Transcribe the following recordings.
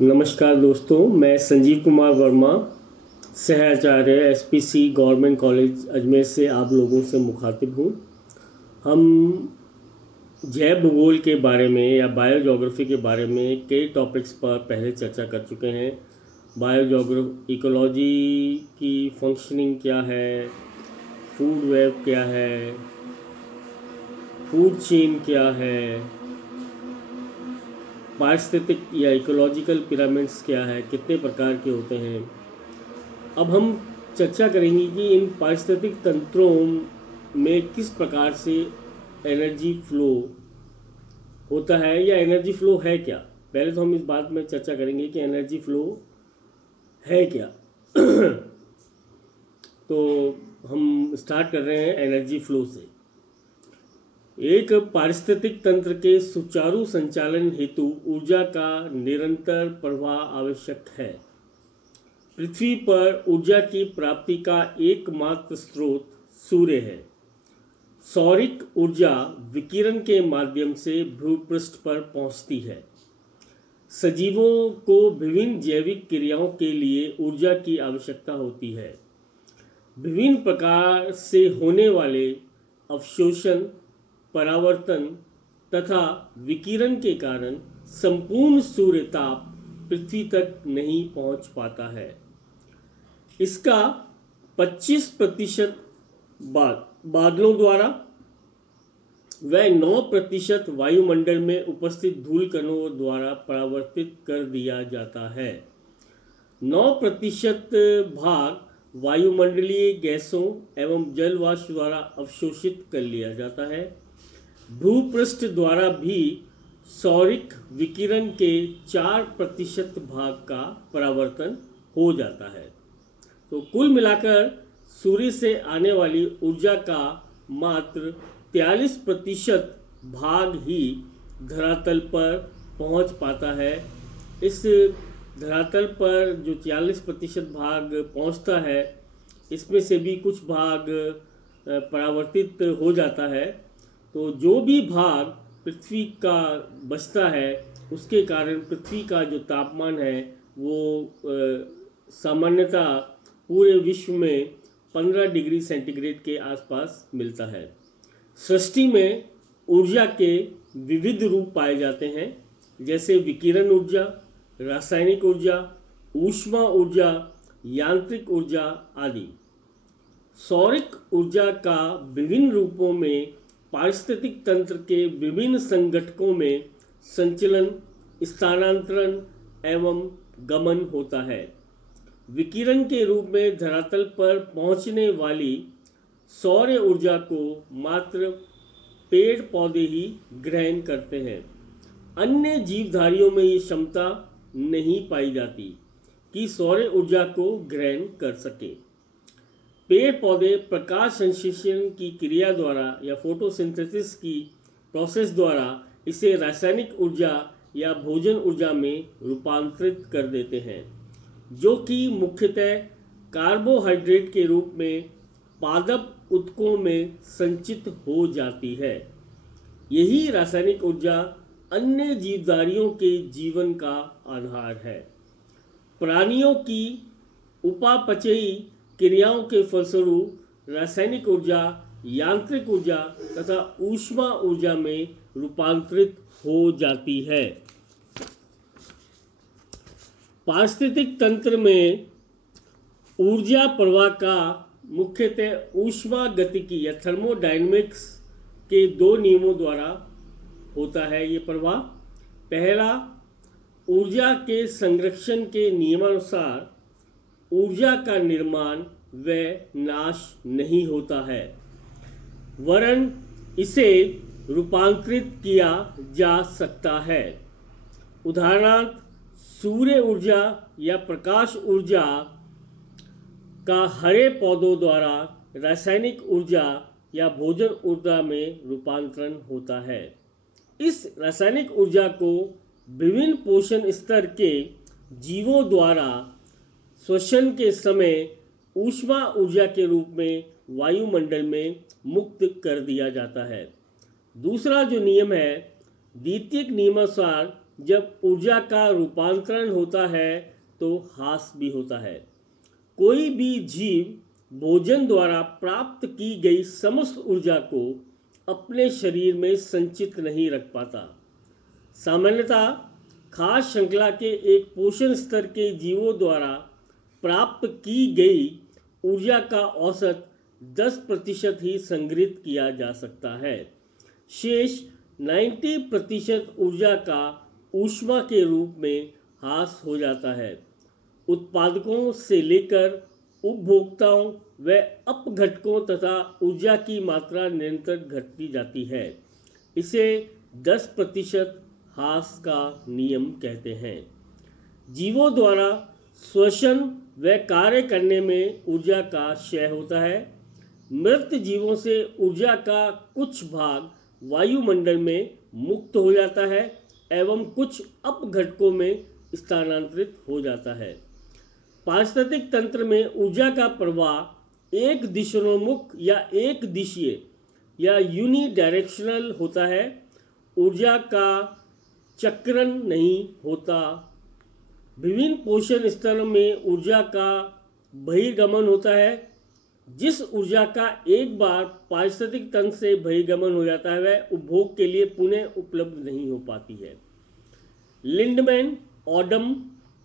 नमस्कार दोस्तों, मैं संजीव कुमार वर्मा, सहआचार्य एसपीसी गवर्नमेंट कॉलेज अजमेर से आप लोगों से मुखातिब हूँ। हम जैव भूगोल के बारे में या बायोजोग्राफी के बारे में कई टॉपिक्स पर पहले चर्चा कर चुके हैं। इकोलॉजी की फंक्शनिंग क्या है, फूड वेब क्या है, फूड चेन क्या है, पारिस्थितिक या इकोलॉजिकल पिरामिड्स क्या है, कितने प्रकार के होते हैं। अब हम चर्चा करेंगे कि इन पारिस्थितिक तंत्रों में किस प्रकार से एनर्जी फ्लो होता है या एनर्जी फ्लो है क्या। पहले तो हम इस बात में चर्चा करेंगे कि एनर्जी फ्लो है क्या। तो हम स्टार्ट कर रहे हैं एनर्जी फ्लो से। एक पारिस्थितिक तंत्र के सुचारू संचालन हेतु ऊर्जा का निरंतर प्रवाह आवश्यक है। पृथ्वी पर ऊर्जा की प्राप्ति का एकमात्र स्रोत सूर्य है। सौरिक ऊर्जा विकिरण के माध्यम से भूपृष्ठ पर पहुंचती है। सजीवों को विभिन्न जैविक क्रियाओं के लिए ऊर्जा की आवश्यकता होती है। विभिन्न प्रकार से होने वाले अवशोषण, परावर्तन तथा विकिरण के कारण संपूर्ण सूर्य ताप पृथ्वी तक नहीं पहुंच पाता है। इसका 25% बादलों द्वारा व 9% वायुमंडल में उपस्थित धूल कणों द्वारा परावर्तित कर दिया जाता है। 9% भाग वायुमंडलीय गैसों एवं जलवाष्प द्वारा अवशोषित कर लिया जाता है। भूपृष्ठ द्वारा भी सौरिक विकिरण के 4% भाग का परावर्तन हो जाता है। तो कुल मिलाकर सूर्य से आने वाली ऊर्जा का मात्र 43% भाग ही धरातल पर पहुंच पाता है। इस धरातल पर जो 43% भाग पहुंचता है, इसमें से भी कुछ भाग परावर्तित हो जाता है। तो जो भी भाग पृथ्वी का बचता है, उसके कारण पृथ्वी का जो तापमान है वो सामान्यतः पूरे विश्व में 15 डिग्री सेंटीग्रेड के आसपास मिलता है। सृष्टि में ऊर्जा के विविध रूप पाए जाते हैं, जैसे विकिरण ऊर्जा, रासायनिक ऊर्जा, ऊष्मा ऊर्जा, यांत्रिक ऊर्जा आदि। सौरिक ऊर्जा का विभिन्न रूपों में पारिस्थितिक तंत्र के विभिन्न संगठकों में संचलन, स्थानांतरण एवं गमन होता है। विकिरण के रूप में धरातल पर पहुंचने वाली सौर ऊर्जा को मात्र पेड़ पौधे ही ग्रहण करते हैं। अन्य जीवधारियों में ये क्षमता नहीं पाई जाती कि सौर ऊर्जा को ग्रहण कर सके। पेड़ पौधे प्रकाश संश्लेषण की क्रिया द्वारा या फोटोसिंथेसिस की प्रोसेस द्वारा इसे रासायनिक ऊर्जा या भोजन ऊर्जा में रूपांतरित कर देते हैं, जो कि मुख्यतः कार्बोहाइड्रेट के रूप में पादप ऊतकों में संचित हो जाती है। यही रासायनिक ऊर्जा अन्य जीवधारियों के जीवन का आधार है। प्राणियों की उपापचयी क्रियाओं के फलस्वरूप रासायनिक ऊर्जा यांत्रिक ऊर्जा तथा ऊष्मा ऊर्जा में रूपांतरित हो जाती है। पारिस्थितिक तंत्र में ऊर्जा प्रवाह का मुख्यतः ऊष्मा गतिकी या थर्मोडायनेमिक्स के दो नियमों द्वारा होता है। ये प्रवाह पहला, ऊर्जा के संरक्षण के नियमानुसार ऊर्जा का निर्माण व नाश नहीं होता है, वरन इसे रूपांतरित किया जा सकता है। उदाहरणार्थ, सूर्य ऊर्जा या प्रकाश ऊर्जा का हरे पौधों द्वारा रासायनिक ऊर्जा या भोजन ऊर्जा में रूपांतरण होता है। इस रासायनिक ऊर्जा को विभिन्न पोषण स्तर के जीवों द्वारा श्वसन के समय ऊष्मा ऊर्जा के रूप में वायुमंडल में मुक्त कर दिया जाता है। दूसरा जो नियम है, द्वितीयक नियमानुसार जब ऊर्जा का रूपांतरण होता है तो ह्रास भी होता है। कोई भी जीव भोजन द्वारा प्राप्त की गई समस्त ऊर्जा को अपने शरीर में संचित नहीं रख पाता। सामान्यतः खाद्य श्रृंखला के एक पोषण स्तर के जीवों द्वारा प्राप्त की गई ऊर्जा का औसत 10% ही संग्रहित किया जा सकता है। शेष 90% ऊर्जा का ऊष्मा के रूप में ह्रास हो जाता है। उत्पादकों से लेकर उपभोक्ताओं व अपघटकों तथा ऊर्जा की मात्रा निरंतर घटती जाती है। इसे 10% ह्रास का नियम कहते हैं। जीवों द्वारा श्वसन व कार्य करने में ऊर्जा का क्षय होता है। मृत जीवों से ऊर्जा का कुछ भाग वायुमंडल में मुक्त हो जाता है एवं कुछ अपघटकों में स्थानांतरित हो जाता है। पारिस्थितिक तंत्र में ऊर्जा का प्रवाह एक दिशान्मुख या एक दिशीय या यूनिडायरेक्शनल होता है। ऊर्जा का चक्रण नहीं होता। विभिन्न पोषण स्तरों में ऊर्जा का बहिर्गमन होता है। जिस ऊर्जा का एक बार पारिस्थितिक तंत्र से बहिर्गमन हो जाता है वह उपभोग के लिए पुनः उपलब्ध नहीं हो पाती है। लिंडमैन, ऑडम,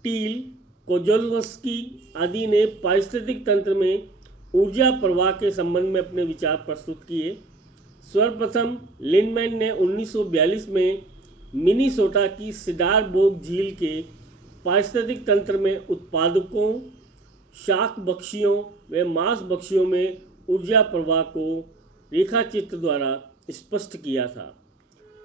टील, कोज़लोवस्की आदि ने पारिस्थितिक तंत्र में ऊर्जा प्रवाह के संबंध में अपने विचार प्रस्तुत किए। सर्वप्रथम लिंडमैन ने 1942 में मिनीसोटा की सीडार बोग झील के पारिस्थितिक तंत्र में उत्पादकों, शाक बख्शियों व मांस बख्शियों में ऊर्जा प्रवाह को रेखाचित्र द्वारा स्पष्ट किया था।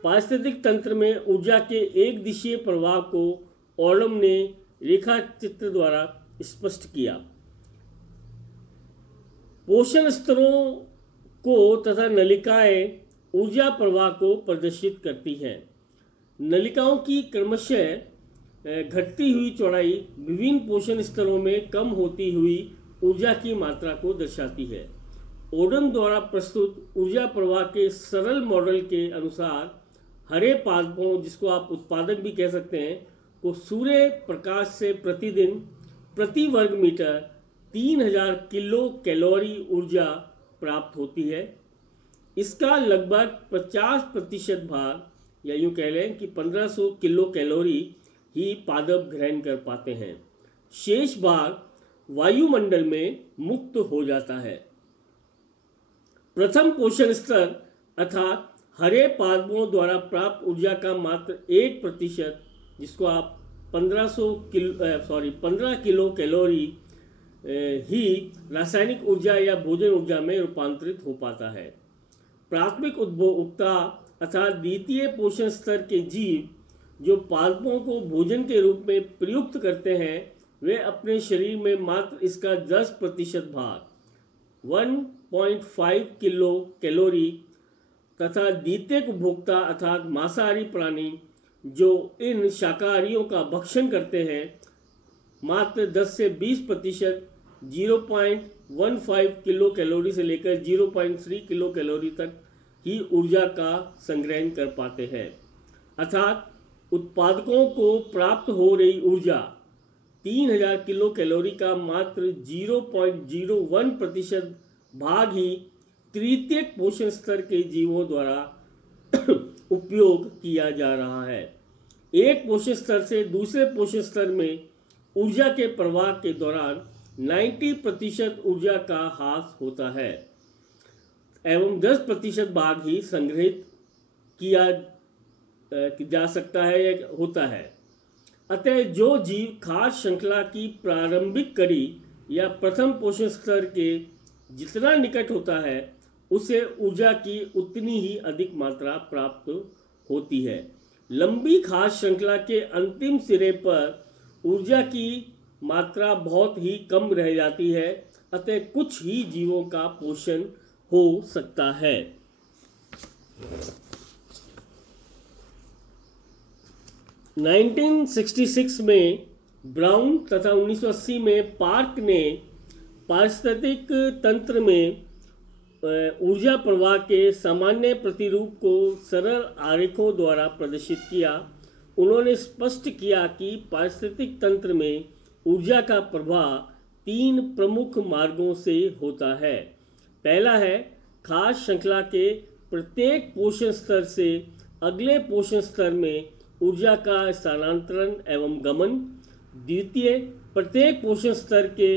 पारिस्थितिक तंत्र में ऊर्जा के एक दिशीय प्रवाह को ऑडम ने रेखाचित्र द्वारा स्पष्ट किया। पोषण स्तरों को तथा नलिकाएं ऊर्जा प्रवाह को प्रदर्शित करती हैं। नलिकाओं की क्रमशः घटती हुई चौड़ाई विभिन्न पोषण स्तरों में कम होती हुई ऊर्जा की मात्रा को दर्शाती है। ओडम द्वारा प्रस्तुत ऊर्जा प्रवाह के सरल मॉडल के अनुसार हरे पादपों, जिसको आप उत्पादक भी कह सकते हैं, को सूर्य प्रकाश से प्रतिदिन प्रति वर्ग मीटर 3000 किलो कैलोरी ऊर्जा प्राप्त होती है। इसका लगभग 50% भाग या यूँ कह लें कि 1500 किलो कैलोरी ही पादप ग्रहण कर पाते हैं। शेष भाग वायुमंडल में मुक्त हो जाता है। प्रथम पोषण स्तर अर्थात हरे पादपों द्वारा प्राप्त ऊर्जा का मात्र 1%, जिसको आप 15 किलो कैलोरी ही रासायनिक ऊर्जा या भोजन ऊर्जा में रूपांतरित हो पाता है। प्राथमिक उपभोक्ता अर्थात द्वितीय पोषण स्तर के जीव जो पादपों को भोजन के रूप में प्रयुक्त करते हैं, वे अपने शरीर में मात्र इसका 10% भाग 1.5 किलो कैलोरी तथा द्वितीयक उपभोक्ता अर्थात मांसाहारी प्राणी जो इन शाकाहारियों का भक्षण करते हैं, मात्र 10 से 20% 0.15 किलो कैलोरी से लेकर 0.3 किलो कैलोरी तक ही ऊर्जा का संग्रहण कर पाते हैं। अर्थात उत्पादकों को प्राप्त हो रही ऊर्जा 3000 किलो कैलोरी का मात्र 0.01% भाग ही तृतीयक पोषण स्तर के जीवों द्वारा उपयोग किया जा रहा है। एक पोषण स्तर से दूसरे पोषण स्तर में ऊर्जा के प्रवाह के दौरान 90% ऊर्जा का ह्रास होता है एवं 10% भाग ही संग्रहित किया जा सकता है या होता है। अतः जो जीव खाद्य श्रृंखला की प्रारंभिक कड़ी या प्रथम पोषण स्तर के जितना निकट होता है, उसे ऊर्जा की उतनी ही अधिक मात्रा प्राप्त होती है। लंबी खाद्य श्रृंखला के अंतिम सिरे पर ऊर्जा की मात्रा बहुत ही कम रह जाती है। अतः कुछ ही जीवों का पोषण हो सकता है। नाइनटीन 1966 में ब्राउन तथा 1980 में पार्क ने पारिस्थितिक तंत्र में ऊर्जा प्रवाह के सामान्य प्रतिरूप को सरल आरेखों द्वारा प्रदर्शित किया। उन्होंने स्पष्ट किया कि पारिस्थितिक तंत्र में ऊर्जा का प्रवाह 3 प्रमुख मार्गों से होता है। पहला है खास श्रृंखला के प्रत्येक पोषण स्तर से अगले पोषण स्तर में ऊर्जा का स्थानांतरण एवं गमन। द्वितीय, प्रत्येक पोषण स्तर के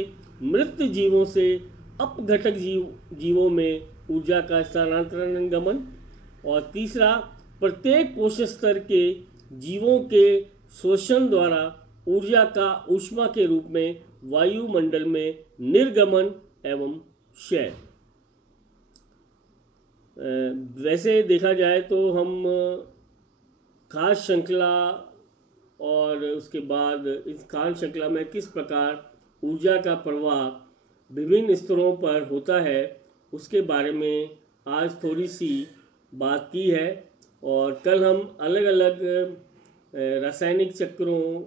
मृत जीवों से अपघटक जीवों में ऊर्जा का स्थानांतरण एवं गमन। और तीसरा, प्रत्येक पोषण स्तर के जीवों के शोषण द्वारा ऊर्जा का ऊष्मा के रूप में वायुमंडल में निर्गमन एवं क्षय। वैसे देखा जाए तो हम खास श्रृंखला और उसके बाद इस खास श्रृंखला में किस प्रकार ऊर्जा का प्रवाह विभिन्न स्तरों पर होता है उसके बारे में आज थोड़ी सी बात की है। और कल हम अलग अलग रासायनिक चक्रों,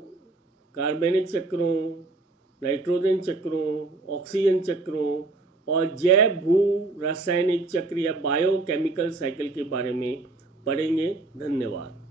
कार्बनिक चक्रों, नाइट्रोजन चक्रों, ऑक्सीजन चक्रों और जैव भू रासायनिक चक्र या बायोकेमिकल साइकिल के बारे में पढ़ेंगे। धन्यवाद।